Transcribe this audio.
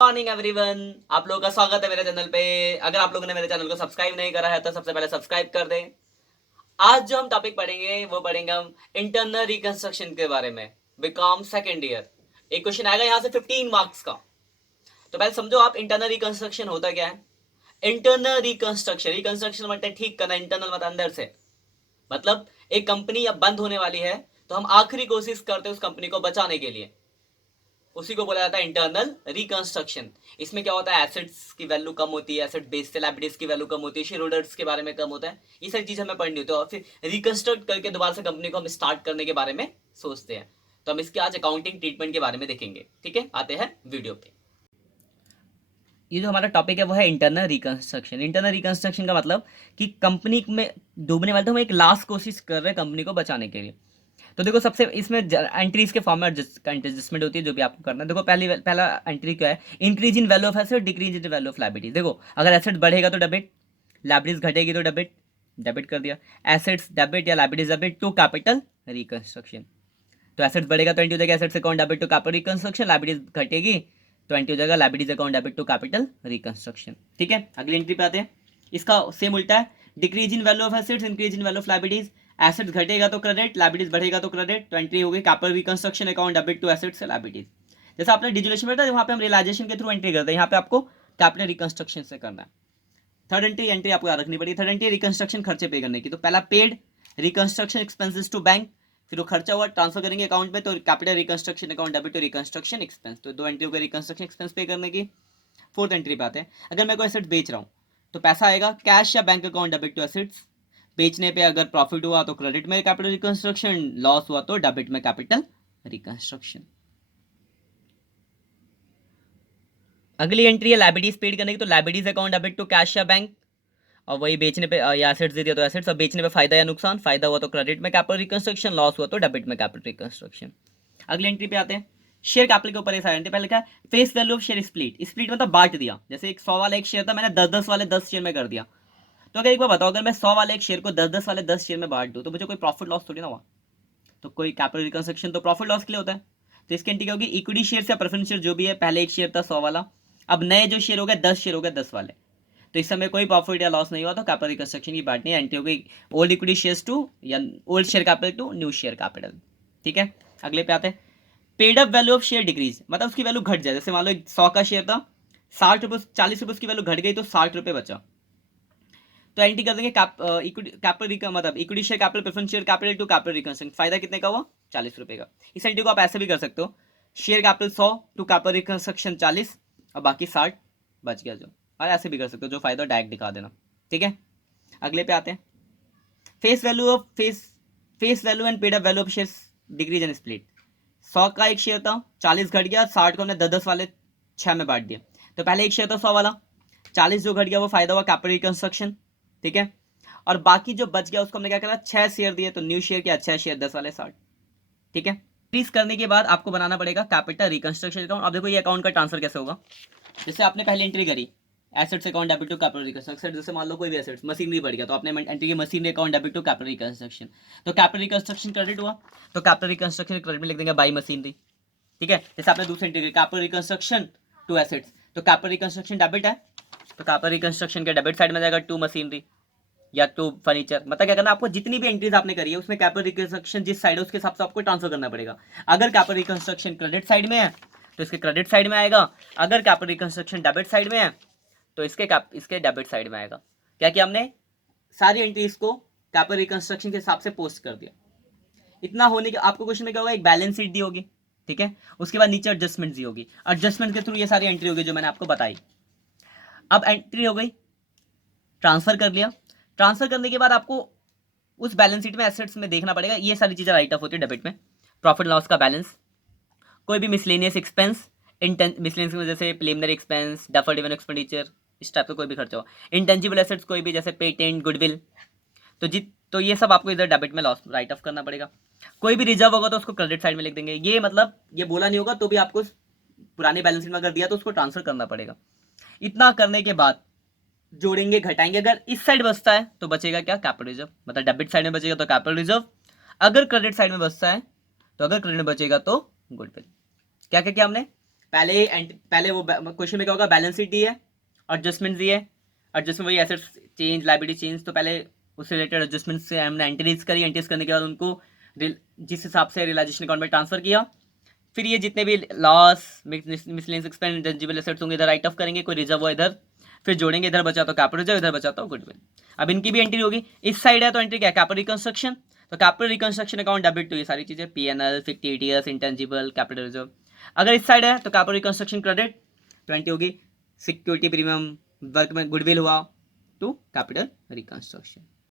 Morning everyone, आप लोगों का स्वागत है मेरे चैनल पे। अगर आप लोगों ने मेरे चैनल को सब्सक्राइब नहीं करा है तो सबसे पहले सब्सक्राइब कर दें। आज जो हम टॉपिक पढ़ेंगे वो पढ़ेंगे हम इंटरनल रिकंस्ट्रक्शन के बारे में। बीकॉम सेकेंड ईयर एक क्वेश्चन आएगा यहाँ से 15 मार्क्स का। तो पहले समझो आप इंटरनल रिकंस्ट्रक्शन होता क्या है। इंटरनल रिकंस्ट्रक्शन, रिकंस्ट्रक्शन मतलब ठीक करना, इंटरनल मतलब अंदर से। मतलब एक कंपनी अब बंद होने वाली है तो हम आखिरी कोशिश करते हैं उस कंपनी को बचाने के लिए, उसी को बोला जाता है इंटरनल रिकंस्ट्रक्शन। इसमें क्या होता है, एसेट्स की वैल्यू कम होती है, एसेट बेस से लायबिलिटीज की वैल्यू कम होती है, शेयर होल्डर्स के बारे में कम होता है, ये सारी चीज हमें पढ़नी होती है और फिर रिकंस्ट्रक्ट करके दोबारा से कंपनी को हम स्टार्ट करने के बारे में सोचते हैं। तो हम इसके आज अकाउंटिंग ट्रीटमेंट के बारे में देखेंगे। ठीक है, आते हैं वीडियो पे। ये जो हमारा टॉपिक है वो है इंटरनल रिकंस्ट्रक्शन। इंटरनल रिकंस्ट्रक्शन का मतलब कि कंपनी में डूबने वाले तो हम एक लास्ट कोशिश कर रहे हैं कंपनी को बचाने के लिए। तो देखो सबसे इसमें एंट्रीज के फॉर्म में एडजस्टमेंट होती है जो भी आपको करना है। देखो पहला एंट्री क्या है, increase in value of asset, decrease in value of liability. देखो अगर एसेट बढ़ेगा तो डेबिट, लायबिलिटीज घटेगी तो डेबिट, डेबिट कर दिया। एसेट्स डेबिट या liabilities debit to capital reconstruction. तो एसेट्स बढ़ेगा तो एंट्री हो जाएगा assets account debit to capital reconstruction, liabilities घटेगी तो एंट्री हो जाएगा liabilities account debit to capital reconstruction. ठीक है, अगली एंट्री पे आते हैं। इसका सेम उल्टा है, decrease in value of assets, increase in value of liabilities. Assets घटेगा तो क्रेडिट, लायबिलिटीज बढ़ेगा तो क्रेडिट, तो एंट्री होगी capital reconstruction account debit to assets से लायबिलिटीज। जैसे आपने डिजुलेशन में था वहां पे हम रियलाइजेशन के थ्रू एंट्री करते हैं, यहाँ पे आपको कैपिटल रिकंस्ट्रक्शन से करना है। थर्ड एंट्री आपको याद रखनी पड़ेगी। थर्ड एंट्री रिकंस्ट्रक्शन खर्चे पे करने की। तो पहला paid reconstruction expenses to bank, फिर वो खर्चा हुआ ट्रांसफर करेंगे अकाउंट में, तो capital reconstruction account debit to reconstruction expense. तो दो एंट्री हो गई रिकंस्ट्रक्शन एक्सपेंस पे करने की। फोर्थ एंट्री पे आते हैं, अगर मैं कोई एसेट बेच रहा हूँ तो पैसा आएगा कैश या bank account debit to assets. बेचने पे अगर प्रॉफिट हुआ तो क्रेडिट में कैपिटल रिकंस्ट्रक्शन, लॉस हुआ तो डेबिट में कैपिटल रिकंस्ट्रक्शन। अगली एंट्री है लायबिलिटीज पेड करने की। तो liabilities account debit to cash या बैंक, और वही बेचने पे या एसेट्स दे दिया तो एसेट्स, और बेचने पे फायदा या नुकसान, फायदा हुआ तो क्रेडिट में कैपिटल रिकंस्ट्रक्शन, लॉस हुआ तो डेबिट में कैपिटल रिकंस्ट्रक्शन। अगली एंट्री पे आते हैं, शेयर कैपिटल के ऊपर ये सारी एंट्री। पहले क्या, face value of share split. Split मतलब बांट दिया, जैसे एक 100 वाला एक शेयर था, मैंने 10-10 वाले 10 शेयर में कर दिया। तो अगर एक बार बताओ, अगर मैं 100 वाले एक शेयर को 10-10 वाले 10 शेयर में बांट दूं तो मुझे कोई प्रॉफिट लॉस थोड़ी ना हुआ। तो कोई कैपिटल रिकंस्ट्रक्शन तो प्रॉफिट लॉस के लिए होता है। तो इसकी एंट्री क्या होगी, इक्विटी शेयर या प्रेफरेंस शेयर जो भी है, पहले एक शेयर था 100 वाला, अब नए जो शेयर हो गए 10 शेयर हो गए 10 वाले, तो इस समय कोई प्रॉफिट या लॉस नहीं हुआ, तो कैपिटल रिकंस्ट्रक्शन की बात नहीं। एंट्री हो गई ओल्ड इक्विटी शेयर्स टू या old share capital to new share capital. ठीक है, अगले पे आते हैं, paid up value of share decrease, मतलब उसकी वैल्यू घट जाए। जैसे मान लो 100 का शेयर था, 60 रुपये 40 रुपये उसकी वैल्यू घट गई तो 60 रुपये बचा। तो एंट्री कर देंगे कैपिटल मतलब equity share capital preference share capital to capital reconstruction. फायदा कितने का हुआ, 40 रुपये का। इस एंट्री को आप ऐसे भी कर सकते हो, share capital 100 to capital reconstruction 40 और बाकी 60 बच गया जो। और ऐसे भी कर सकते हो, जो फायदा डायरेक्ट दिखा देना। ठीक है, अगले पे आते हैं, face value and paid up value of share decrease and split. 100 का एक शेयर था, 40 घट गया, 60 को हमने 10-10 वाले 6 में बांट दिया। तो पहले एक शेयर था 100 वाला, 40 जो घट गया वो फायदा हुआ कैपिटल रिकंस्ट्रक्शन। ठीक है, और बाकी जो बच गया उसको हमने क्या करा, 6 शेयर दिए, तो न्यू शेयर क्या, 6 शेयर 10 वाले 60। ठीक है, इंक्रीज करने के बाद आपको बनाना पड़ेगा कैपिटल रिकंस्ट्रक्शन अकाउंट। अब देखो ये अकाउंट का ट्रांसफर कैसे होगा। जैसे आपने पहले एंट्री करी assets account debit to capital reconstruction, जैसे मान लो कोई भी एसेट्स मशीनरी बढ़ गया तो आपने एंट्री की machinery account debit to capital reconstruction. तो कैपिटल रिकंस्ट्रक्शन क्रेडिट हुआ तो कैपिटल रिकंस्ट्रक्शन क्रेडिट में लिख देंगे बाई मशीनरी। ठीक है, जैसे आपने दूसरी एंट्री की कैपिटल रिकंस्ट्रक्शन टू एसेट्स, तो कैपिटल रिकंस्ट्रक्शन डेबिट है तो कैपिटल रिकंस्ट्रक्शन के डेबिट साइड में जाएगा टू मशीनरी या टू फर्नीचर। मतलब क्या करना, आपको जितनी भी एंट्रीज आपने करी है उसमें कैपिटल रिकंस्ट्रक्शन जिस साइड है उसके हिसाब से आपको ट्रांसफर करना पड़ेगा। अगर कैपिटल रिकंस्ट्रक्शन क्रेडिट साइड में है तो इसके क्रेडिट साइड में आएगा, अगर कैपिटल रिकंस्ट्रक्शन डेबिट साइड में है तो इसके डेबिट साइड में आएगा। क्या कि हमने सारी एंट्रीज को कैपिटल रिकंस्ट्रक्शन के हिसाब से पोस्ट कर दिया। इतना होने के आपको क्वेश्चन में क्या होगा, एक बैलेंस शीट दी होगी, ठीक है, उसके बाद नीचे एडजस्टमेंट दी होगी, एडजस्टमेंट के थ्रू ये सारी एंट्री होगी जो मैंने आपको बताई। अब एंट्री हो गई, ट्रांसफर कर लिया। ट्रांसफर करने के बाद आपको उस बैलेंस शीट में एसेट्स में देखना पड़ेगा, ये सारी चीजें राइट ऑफ होती है डेबिट में, प्रॉफिट लॉस का बैलेंस, कोई भी मिसलेनियस एक्सपेंस, मिसलेनियस में जैसे preliminary expense, deferred even expenditure, इस टाइप का कोई भी खर्चा हो, इंटेंजिबल एसेट्स कोई भी जैसे पेटेंट गुडविल, तो ये सब आपको इधर डेबिट में लॉस राइट ऑफ करना पड़ेगा। कोई भी रिजर्व होगा तो उसको क्रेडिट साइड में लिख देंगे। ये मतलब ये बोला नहीं होगा तो भी आपको पुराने बैलेंस शीट में अगर दिया तो उसको ट्रांसफर करना पड़ेगा। इतना करने के बाद जोड़ेंगे घटाएंगे, अगर इस साइड बचता है तो बचेगा क्या, कैपिटल रिजर्व, मतलब डेबिट साइड में बचेगा तो कैपिटल रिजर्व, अगर क्रेडिट साइड में बचता है तो अगर क्रेडिट में बचेगा तो गुडविल। क्या क्या किया हमने, पहले वो क्वेश्चन में क्या होगा, बैलेंस शीट दी है, एडजस्टमेंट दी है, एडजस्टमेंट वही एसेट्स चेंज लायबिलिटी चेंज, तो पहले उससे रिलेटेड एडजस्टमेंट से हमने एंट्रीज करी, एंट्रीज करने के बाद उनको जिस हिसाब से रियलाइजेशन अकाउंट में ट्रांसफर किया, फिर ये जितने भी loss miscellaneous expense intangible assets होंगे इधर राइट ऑफ करेंगे, कोई रिजर्व हो इधर, फिर जोड़ेंगे, इधर बचा तो कैपिटल रिजर्व, इधर बचा तो गुडविल। अब इनकी भी एंट्री होगी, इस साइड है तो एंट्री क्या है, कैपिटल रिकंस्ट्रक्शन, तो capital reconstruction account debit to ये सारी चीजें, पीएनएल, फिक्टिविटीज, इंटेंजिबल, कैपिटल रिजर्व। अगर इस साइड है तो कैपिटल रिकंस्ट्रक्शन क्रेडिट, तो एंट्री होगी सिक्योरिटी प्रीमियम, वर्क में गुडविल हुआ टू कैपिटल रिकंस्ट्रक्शन।